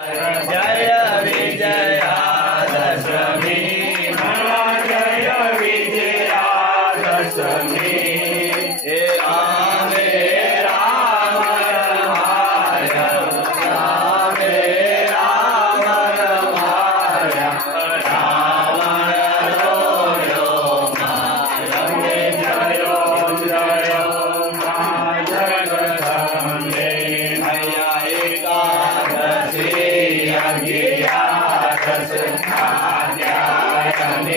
जय विजयादशमी जय विजयादशमी हे आवे राम रमाय रामे राम रमाय रावण रोयो मारंगे जयो जयो मा जगदम्बे मैया एकादशी अज्ञातस आद्यायनिका